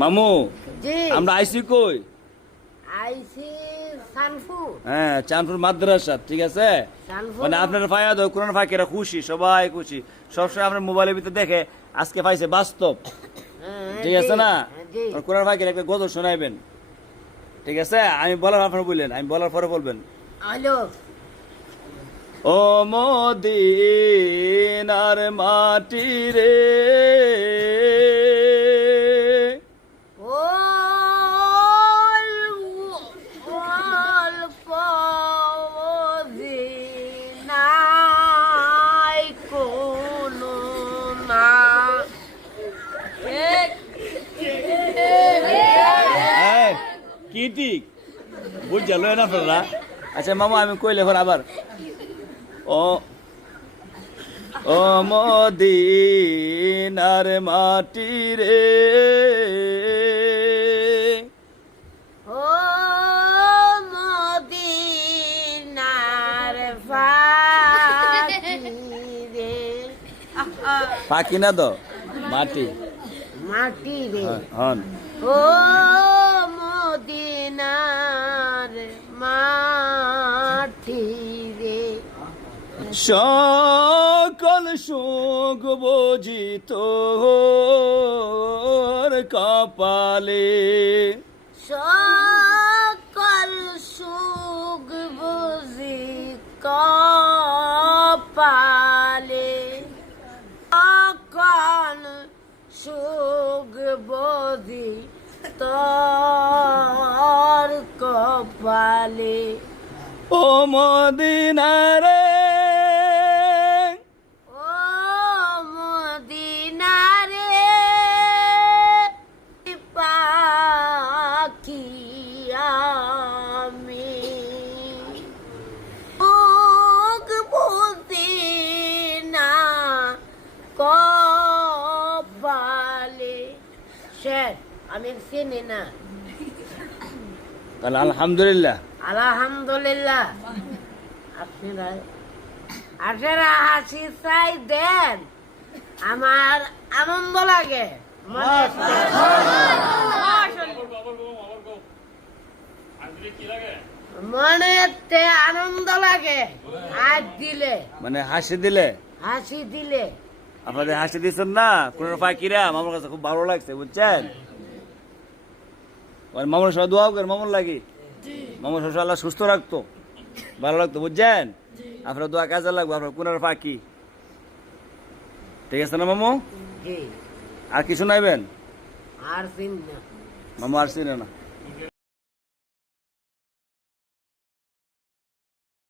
মামু জি আমরা আইসি কই? আইসি সানফুর হ্যাঁ, চাঁদপুর মাদ্রাসা, ঠিক আছে। সানফুর মানে আপনার ফায়াদ কোরআন ফাঁকিরা খুশি, সবাই খুশি, সবসময় আপনার মোবাইলের ভিতরে দেখে, আজকে পাইছে বাস্তব, ঠিক আছে না? জি কোরআন ফাঁকির একটা গজল শোনাইবেন, ঠিক আছে? আমি বলার আপনার বললেন, আমি বলার পরে বলবেন। হ্যালো ও মদিনার মাটি রে, ও অল্প নাই কোনো না এই, কি ঠিক বুঝা লয় না আপনারা? আচ্ছা মামা, আমি কইলে এখন আবার, ও ও মদিনার মাটি রে, ও মদিনার ফাঁকি রে পাখি না তো মাটি, মাটি রে হন ও মদিনার মাটি রে সকল সুখ বুঝি তোর কপালে, সকল সুখ বুঝি কপালে সকল সুখ বুঝি তোর কপালে ও মদিনারে, ও মদিনারে পাখি আমি মুখ বুঝি না কপালে শেষ আমি চিনি না তাহলে আলহামদুলিল্লাহ। আলহামদুলিল্লাহ আপনারা হাসি চাই দেন, আমার আনন্দ লাগে মনেতে আনন্দ লাগে আজ দিলে, মানে হাসি দিলে, হাসি দিলে আপনাদের হাসি দিচ্ছেন না কোন ফাঁকিরা, আমার কাছে খুব ভালো লাগছে, বুঝছেন? মামুর সব দোয়াও করেন, মামুর লাগি, মামুর সব আল্লাহ সুস্থ রাখতো, ভালো লাগতো, বুঝছেন? আপনার দোয়া কাজে লাগবে, আপনার কোনার ফাঁকি, ঠিক আছে না মামু? জি আর কি শোনাইবেন? আর চিন না মামু আর চিনে না।